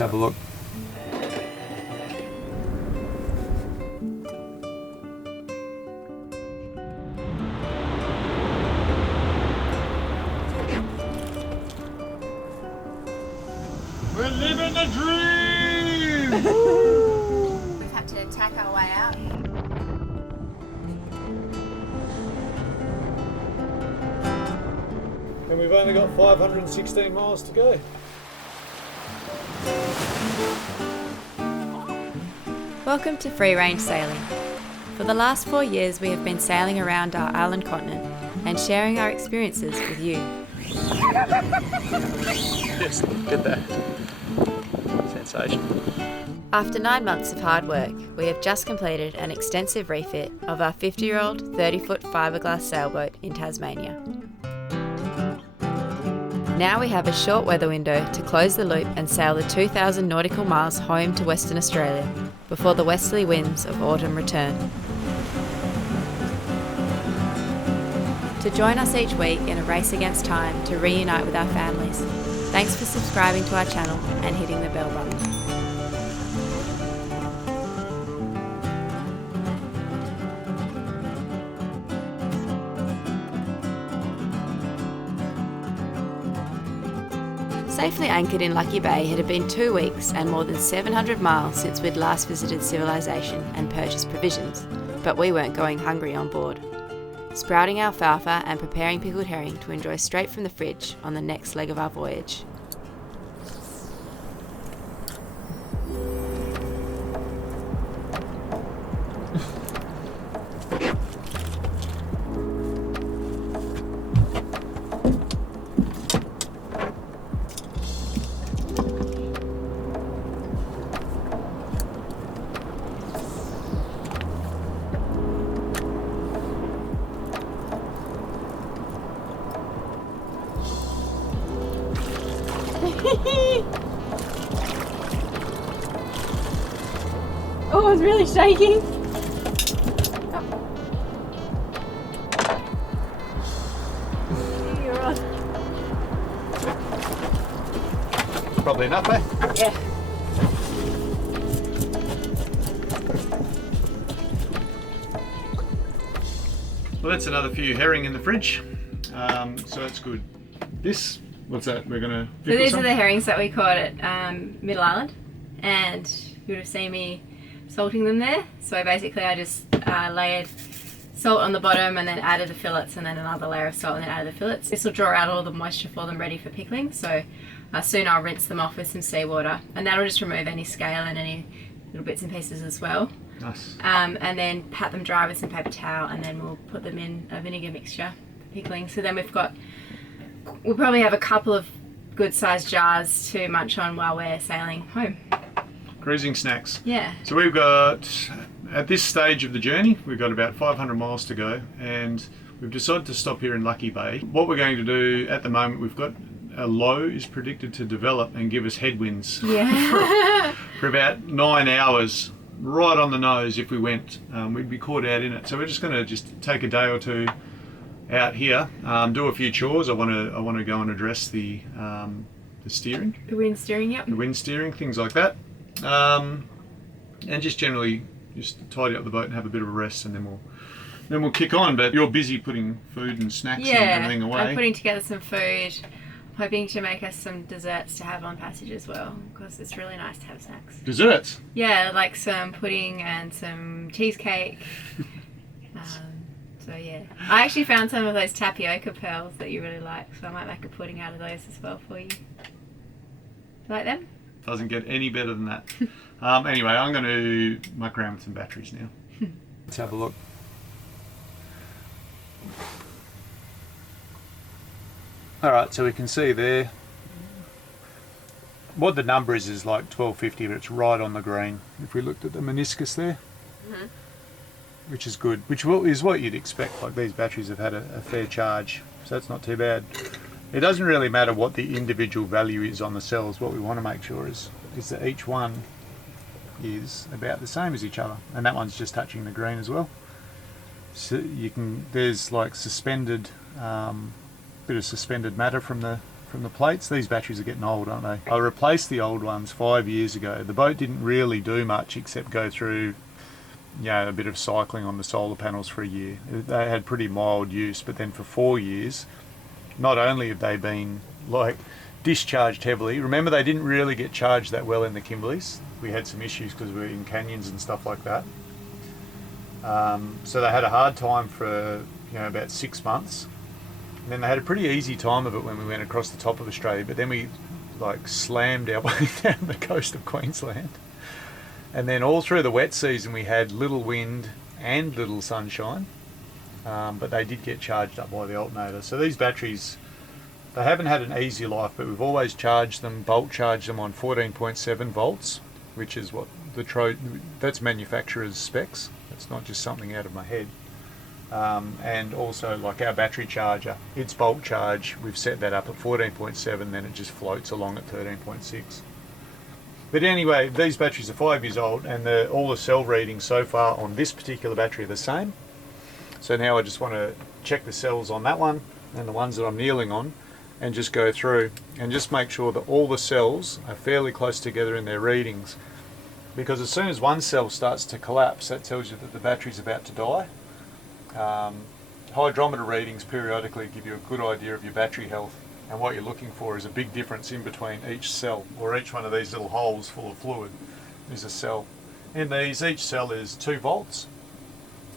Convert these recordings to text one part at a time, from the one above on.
have a look. We're living the dream! We've had to tack our way out. And we've only got 516 miles to go. Welcome to Free Range Sailing. For the last 4 years we have been sailing around our island continent and sharing our experiences with you. Yes, look at that. Sensational. After 9 months of hard work, we have just completed an extensive refit of our 50-year-old 30-foot fiberglass sailboat in Tasmania. Now we have a short weather window to close the loop and sail the 2,000 nautical miles home to Western Australia before the westerly winds of autumn return. To join us each week in a race against time to reunite with our families, thanks for subscribing to our channel and hitting the bell button. Safely anchored in Lucky Bay, it had been 2 weeks and more than 700 miles since we'd last visited civilization and purchased provisions, but we weren't going hungry on board. Sprouting alfalfa and preparing pickled herring to enjoy straight from the fridge on the next leg of our voyage. Oh, it's really shaking. You're on. Probably enough, eh? Yeah. Well, that's another few herring in the fridge. So that's good. What's that? We're going to So these are the herrings that we caught at Middle Island, and you would have seen me salting them there. So I just layered salt on the bottom and then added the fillets, and then another layer of salt and then added the fillets. This will draw out all the moisture for them, ready for pickling. So soon I'll rinse them off with some seawater, and that'll just remove any scale and any little bits and pieces as well. Nice. And then pat them dry with some paper towel, and then we'll put them in a vinegar mixture for pickling. So then we'll probably have a couple of good sized jars to munch on while we're sailing home. Cruising snacks. Yeah. So we've got, at this stage of the journey, we've got about 500 miles to go, and we've decided to stop here in Lucky Bay. What we're going to do at the moment, we've got a low is predicted to develop and give us headwinds for about 9 hours, right on the nose. If we went, we'd be caught out in it. So we're just going to take a day or two out here, do a few chores. I want to go and address the steering, The wind steering, yep. the wind steering, things like that, and just generally tidy up the boat and have a bit of a rest, and then we'll kick on. But you're busy putting food and snacks and everything away. I'm putting together some food, hoping to make us some desserts to have on passage as well, because it's really nice to have snacks. Desserts? Yeah, like some pudding and some cheesecake. So yeah, I actually found some of those tapioca pearls that you really like, so I might make a pudding out of those as well for you. Like them? Doesn't get any better than that. Anyway, I'm going to muck around with some batteries now. Let's have a look. Alright, so we can see there what the number is like 1250, but it's right on the green. If we looked at the meniscus there, which is good, which is what you'd expect. Like, these batteries have had a fair charge, so that's not too bad. It doesn't really matter what the individual value is on the cells. What we want to make sure is that each one is about the same as each other, and that one's just touching the green as well. So there's like suspended, bit of suspended matter from the from the plates. These batteries are getting old, aren't they? I replaced the old ones 5 years ago. The boat didn't really do much except go through, you know, a bit of cycling on the solar panels for a year. They had pretty mild use, but then for 4 years, not only have they been like discharged heavily. Remember, they didn't really get charged that well in the Kimberleys. We had some issues because we were in canyons and stuff like that. So they had a hard time for, you know, about 6 months. And then they had a pretty easy time of it when we went across the top of Australia, but then we like slammed our way down the coast of Queensland. And then all through the wet season we had little wind and little sunshine, but they did get charged up by the alternator. So these batteries, they haven't had an easy life, but we've always charged them, bulk charged them on 14.7 volts, which is what that's manufacturer's specs. It's not just something out of my head. And also like our battery charger, its bulk charge, we've set that up at 14.7, then it just floats along at 13.6. But anyway, these batteries are 5 years old, and all the cell readings so far on this particular battery are the same. So now I just want to check the cells on that one and the ones that I'm kneeling on, and just go through and just make sure that all the cells are fairly close together in their readings. Because as soon as one cell starts to collapse, that tells you that the battery's about to die. Hydrometer readings periodically give you a good idea of your battery health, and what you're looking for is a big difference in between each cell, or each one of these little holes full of fluid is a cell. In these, each cell is 2 volts,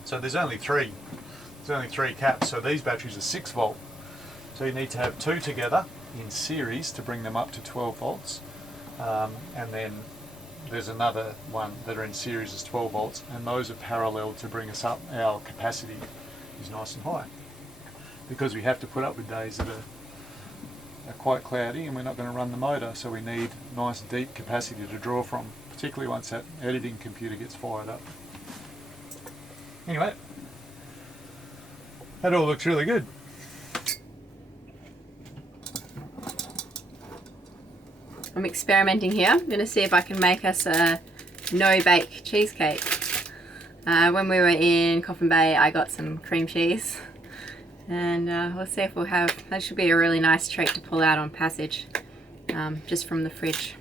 so there's only 3. There's only 3 caps, so these batteries are 6 volt. So you need to have 2 together in series to bring them up to 12 volts, and then there's another one that are in series as 12 volts, and those are parallel to bring us up. Our capacity is nice and high, because we have to put up with days that are quite cloudy and we're not going to run the motor, so we need nice deep capacity to draw from, particularly once that editing computer gets fired up. Anyway, that all looks really good. I'm experimenting here. I'm going to see if I can make us a no-bake cheesecake. When we were in Coffin Bay, I got some cream cheese, and we'll see if we'll have, that should be a really nice treat to pull out on passage, just from the fridge.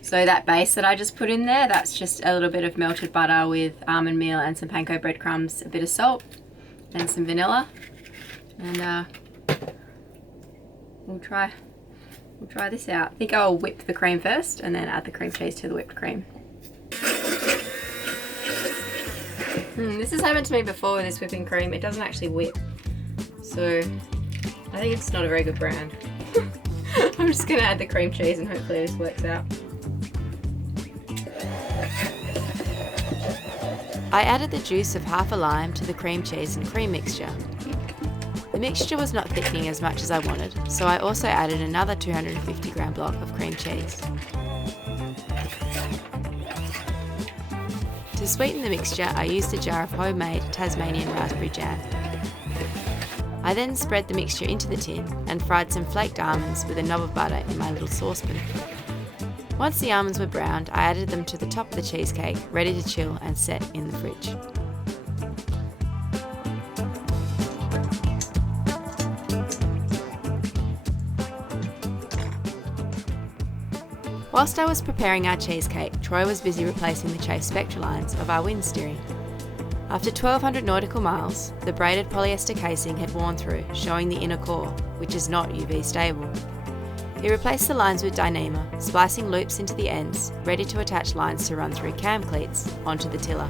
So that base that I just put in there, that's just a little bit of melted butter with almond meal and some panko breadcrumbs, a bit of salt and some vanilla, and we'll try this out. I think I'll whip the cream first and then add the cream cheese to the whipped cream. This has happened to me before with this whipping cream. It doesn't actually whip. So I think it's not a very good brand. I'm just going to add the cream cheese and hopefully this works out. I added the juice of half a lime to the cream cheese and cream mixture. The mixture was not thickening as much as I wanted, so I also added another 250 gram block of cream cheese. To sweeten the mixture, I used a jar of homemade Tasmanian raspberry jam. I then spread the mixture into the tin and fried some flaked almonds with a knob of butter in my little saucepan. Once the almonds were browned, I added them to the top of the cheesecake, ready to chill and set in the fridge. Whilst I was preparing our cheesecake, Troy was busy replacing the chafed spectra lines of our wind steering. After 1,200 nautical miles, the braided polyester casing had worn through, showing the inner core, which is not UV stable. He replaced the lines with Dyneema, splicing loops into the ends, ready to attach lines to run through cam cleats onto the tiller.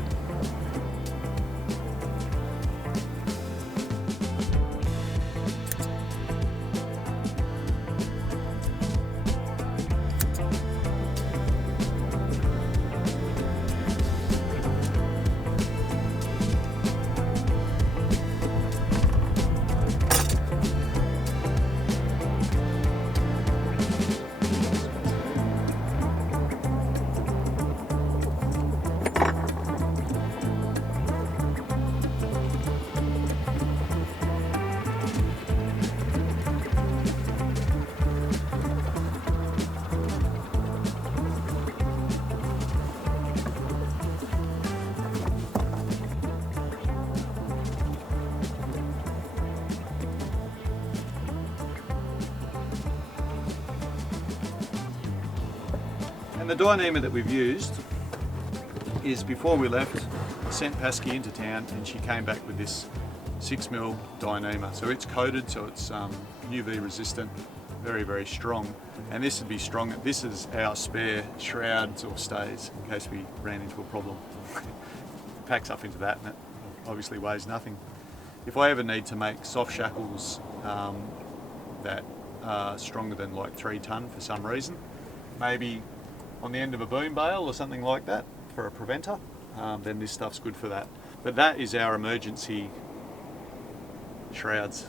And the Dyneema that we've used is, before we left, sent Pasky into town and she came back with this 6mm Dyneema. So it's coated, so it's UV resistant, very, very strong. And this would be strong. This is our spare shrouds or stays in case we ran into a problem. Packs up into that and it obviously weighs nothing. If I ever need to make soft shackles that are stronger than like 3 tonne for some reason, maybe on the end of a boom bale or something like that for a preventer, then this stuff's good for that. But that is our emergency shrouds.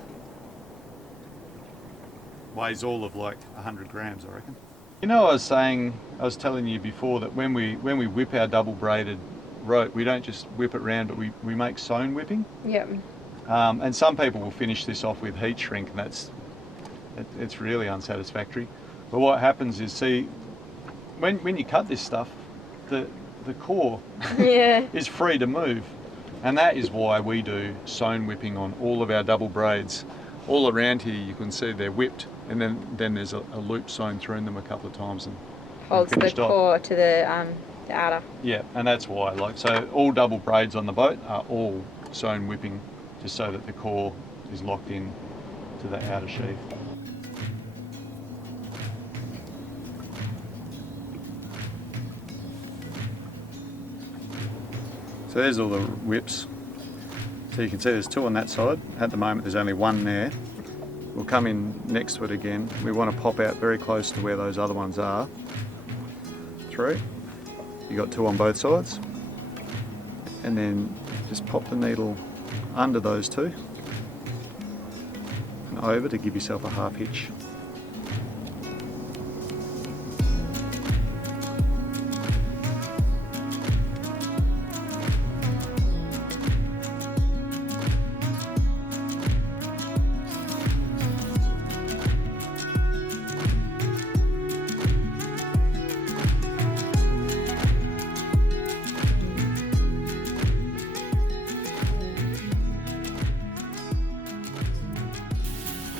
Weighs all of like 100 grams, I reckon. You know, I was telling you before that when we whip our double braided rope, we don't just whip it round, but we make sewn whipping. Yep. And some people will finish this off with heat shrink, and it's really unsatisfactory. But what happens is, see, when you cut this stuff, the core is free to move, and that is why we do sewn whipping on all of our double braids. All around here you can see they're whipped, and then there's a loop sewn through them a couple of times and Holds the core to the outer. Yeah, and that's why. Like, so all double braids on the boat are all sewn whipping, just so that the core is locked in to the outer sheath. So there's all the whips. So you can see there's 2 on that side. At the moment there's only 1 there. We'll come in next to it again. We want to pop out very close to where those other ones are. Through. You got 2 on both sides. And then just pop the needle under those 2 and over to give yourself a half hitch.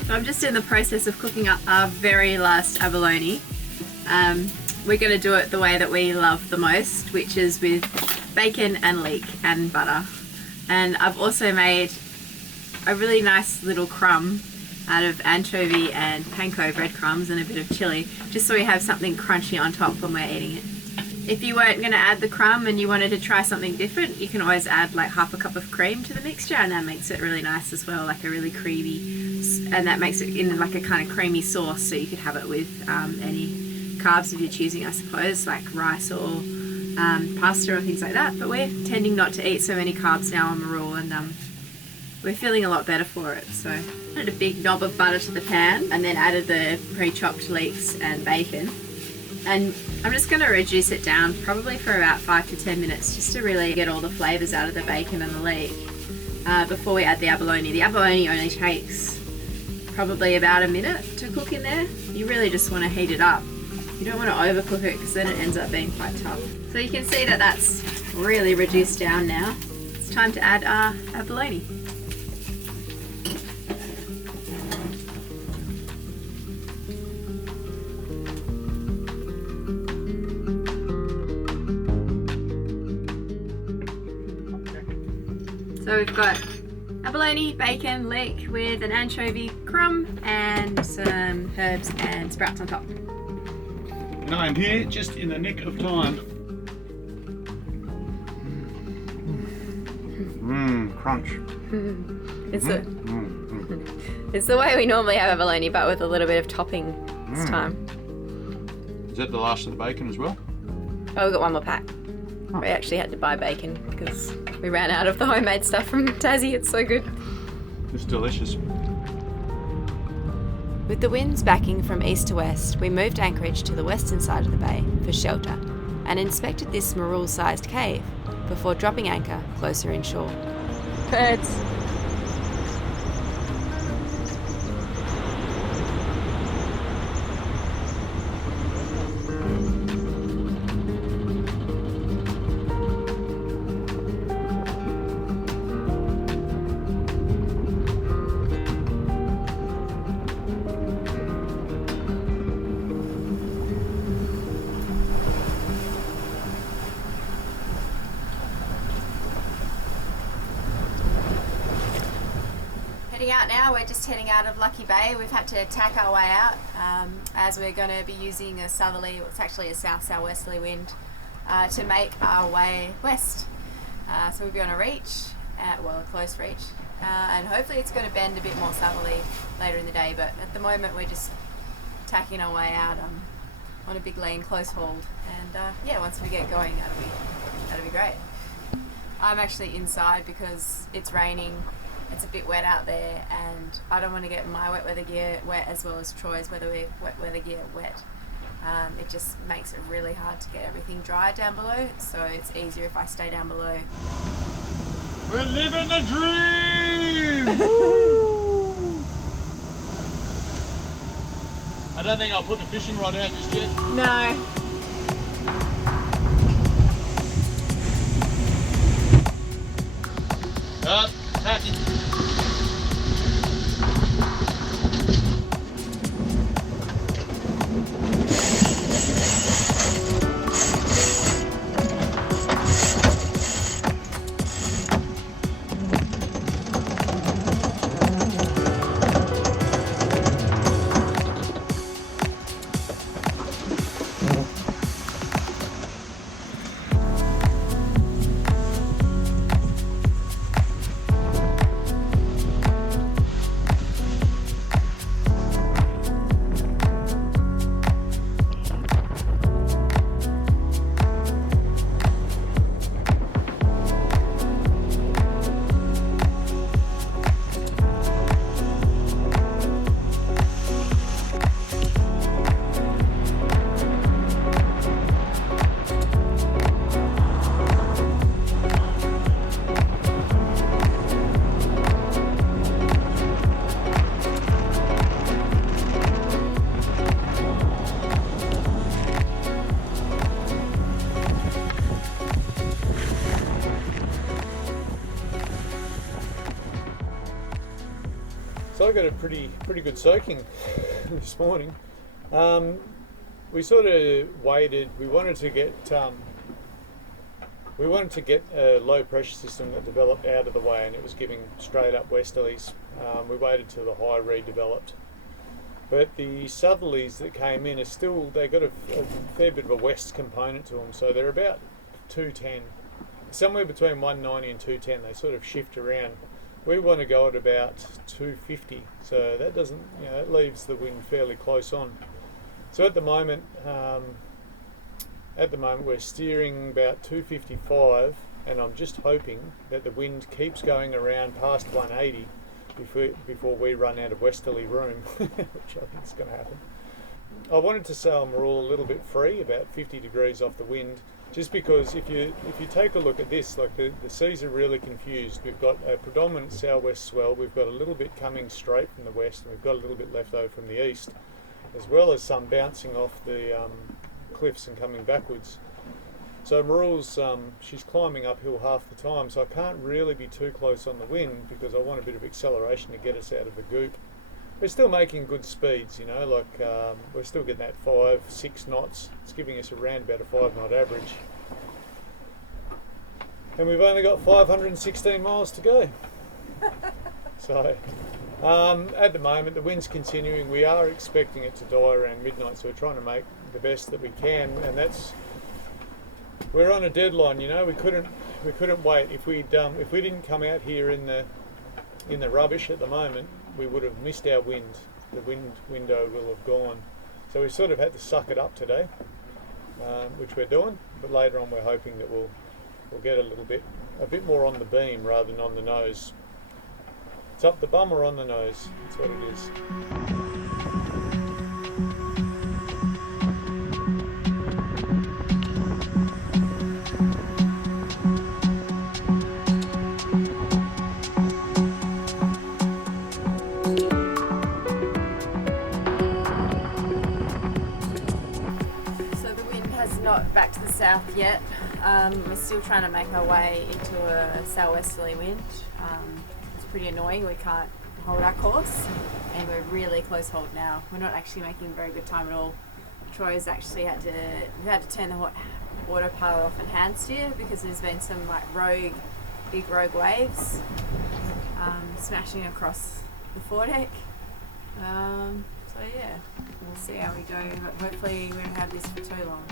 So I'm just in the process of cooking up our very last abalone. We're going to do it the way that we love the most, which is with bacon and leek and butter. And I've also made a really nice little crumb out of anchovy and panko breadcrumbs and a bit of chili, just so we have something crunchy on top when we're eating it. If you weren't going to add the crumb and you wanted to try something different, you can always add like half a cup of cream to the mixture, and that makes it really nice as well, like a really creamy, and that makes it in like a kind of creamy sauce, so you could have it with any carbs if you're choosing, I suppose, like rice or pasta or things like that. But we're tending not to eat so many carbs now on Marul, and we're feeling a lot better for it. So I added a big knob of butter to the pan and then added the pre-chopped leeks and bacon. And I'm just going to reduce it down probably for about 5 to 10 minutes just to really get all the flavours out of the bacon and the leek before we add the abalone. The abalone only takes probably about a minute to cook in there. You really just want to heat it up. You don't want to overcook it because then it ends up being quite tough. So you can see that that's really reduced down now. It's time to add our abalone. So we've got abalone, bacon, leek with an anchovy crumb and some herbs and sprouts on top. And I'm here just in the nick of time. Crunch. It's the way we normally have abalone, but with a little bit of topping this time. Is that the last of the bacon as well? Oh, we've got one more pack. We actually had to buy bacon because we ran out of the homemade stuff from Tassie. It's so good. It's delicious. With the winds backing from east to west, we moved anchorage to the western side of the bay for shelter and inspected this Marul-sized cave before dropping anchor closer inshore. Birds. heading out now. We're just heading out of Lucky Bay. We've had to tack our way out as we're going to be using a southerly, it's actually a south-southwesterly wind to make our way west. So we'll be on a reach, well, a close reach, and hopefully it's going to bend a bit more southerly later in the day, but at the moment we're just tacking our way out on a big lean close hold, and yeah, once we get going that'll be great. I'm actually inside because it's raining, it's a bit wet out there, and I don't want to get my wet weather gear wet as well as Troy's wet weather gear wet. It just makes it really hard to get everything dry down below, so it's easier if I stay down below. We're living the dream! I don't think I'll put the fishing rod out just yet. No. Tacking. So I got a pretty good soaking this morning. We sort of waited. We wanted to get a low pressure system that developed out of the way, and it was giving straight up westerlies. We waited till the high redeveloped, but the southerlies that came in are still, they got a fair bit of a west component to them, so they're about 210, somewhere between 190 and 210. They sort of shift around. We want to go at about 250, so that doesn't, that leaves the wind fairly close on. So at the moment we're steering about 255, and I'm just hoping that the wind keeps going around past 180 before we run out of westerly room, which I think is going to happen. I wanted to sail Marul a little bit free, about 50 degrees off the wind, just because if you take a look at this, like the seas are really confused. We've got a predominant southwest swell, we've got a little bit coming straight from the west, and we've got a little bit left over from the east, as well as some bouncing off the cliffs and coming backwards. So Marul's, she's climbing uphill half the time, so I can't really be too close on the wind because I want a bit of acceleration to get us out of the goop. We're still making good speeds, we're still getting that 5-6 knots. It's giving us around about a 5 knot average. And we've only got 516 miles to go. So at the moment the wind's continuing. We are expecting it to die around midnight, so we're trying to make the best that we can, and we're on a deadline. We couldn't wait. If we didn't come out here in the rubbish at the moment, we would have missed our wind. The wind window will have gone. So we sort of had to suck it up today, which we're doing, but later on we're hoping that we'll get a bit more on the beam rather than on the nose. It's up the bum or on the nose, that's what it is. Back to the south yet. We're still trying to make our way into a southwesterly wind. It's pretty annoying. We can't hold our course, and we're really close hold now. We're not actually making very good time at all. Troy's actually had to turn the autopilot off and hand steer because there's been some big rogue waves smashing across the foredeck. So yeah, we'll see how we go. Hopefully we don't have this for too long.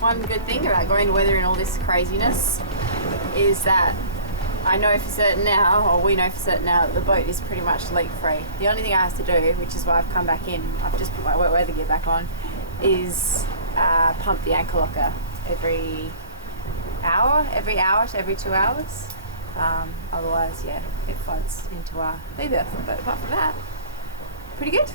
One good thing about going to weather and all this craziness is that I know for certain now, or we know for certain now, that the boat is pretty much leak free. The only thing I have to do, which is why I've come back in, I've just put my wet weather gear back on, is pump the anchor locker every hour to every 2 hours. Otherwise, yeah, it floods into our B berth. But apart from that, pretty good.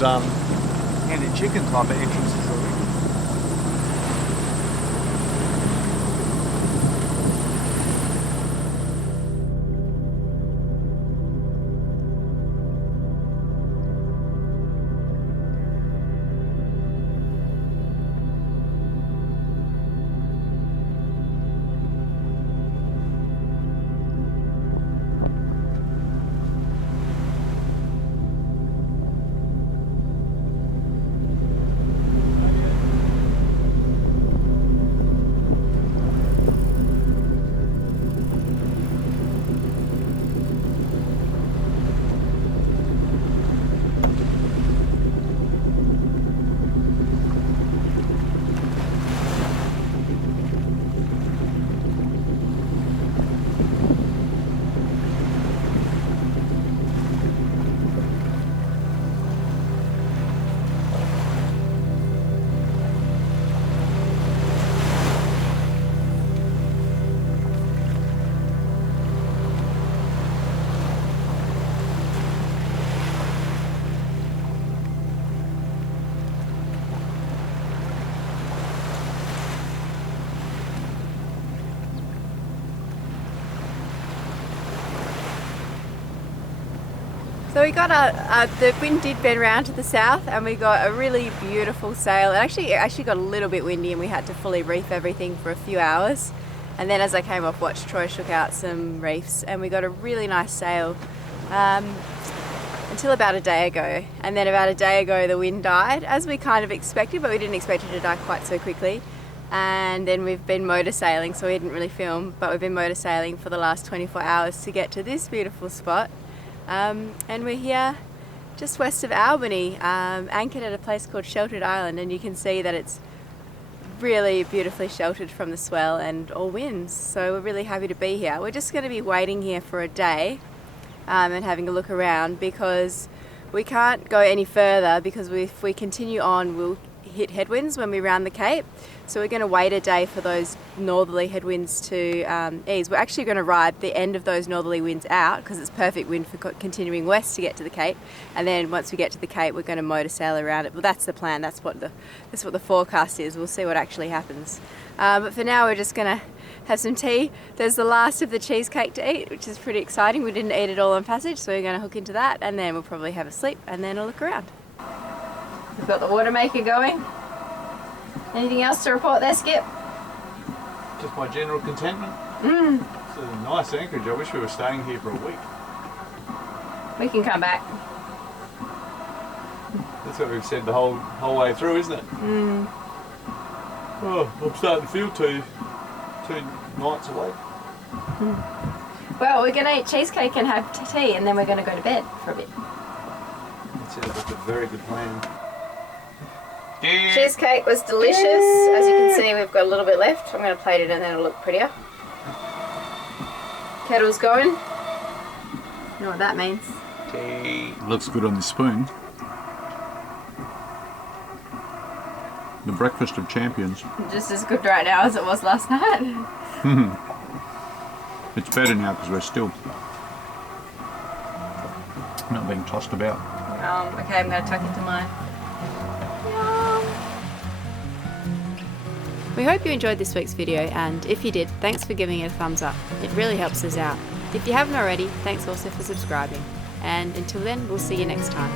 Handed chicken type of entrances already. So we got the wind did bend around to the south and we got a really beautiful sail. It actually got a little bit windy and we had to fully reef everything for a few hours. And then as I came off watch, Troy shook out some reefs and we got a really nice sail until about a day ago. And then about a day ago the wind died, as we kind of expected, but we didn't expect it to die quite so quickly. And then we've been motor sailing, so we didn't really film, but we've been motor sailing for the last 24 hours to get to this beautiful spot. And we're here just west of Albany, anchored at a place called Sheltered Island, and you can see that it's really beautifully sheltered from the swell and all winds, so we're really happy to be here. We're just going to be waiting here for a day and having a look around because we can't go any further because if we continue on we'll hit headwinds when we round the Cape. So we're going to wait a day for those northerly headwinds to ease. We're actually going to ride the end of those northerly winds out because it's perfect wind for continuing west to get to the Cape. And then once we get to the Cape, we're going to motor sail around it. Well, that's the plan. That's what the forecast is. We'll see what actually happens. But for now, we're just going to have some tea. There's the last of the cheesecake to eat, which is pretty exciting. We didn't eat it all on passage, so we're going to hook into that, and then we'll probably have a sleep, and then a look around. We've got the water maker going. Anything else to report there, Skip? Just my general contentment. It's a nice anchorage. I wish we were staying here for a week. We can come back. That's what we've said the whole way through, isn't it? Oh, I'm starting to feel two nights awake. Well, we're going to eat cheesecake and have tea, and then we're going to go to bed for a bit. That sounds like a very good plan. Cheesecake was delicious. As you can see, we've got a little bit left. I'm going to plate it and then it'll look prettier. Kettle's going. You know what that means? Tea. Looks good on the spoon. The breakfast of champions. Just as good right now as it was last night. It's better now because we're still not being tossed about. Okay, I'm going to tuck into mine. We hope you enjoyed this week's video, and if you did, thanks for giving it a thumbs up. It really helps us out. If you haven't already, thanks also for subscribing. And until then, we'll see you next time.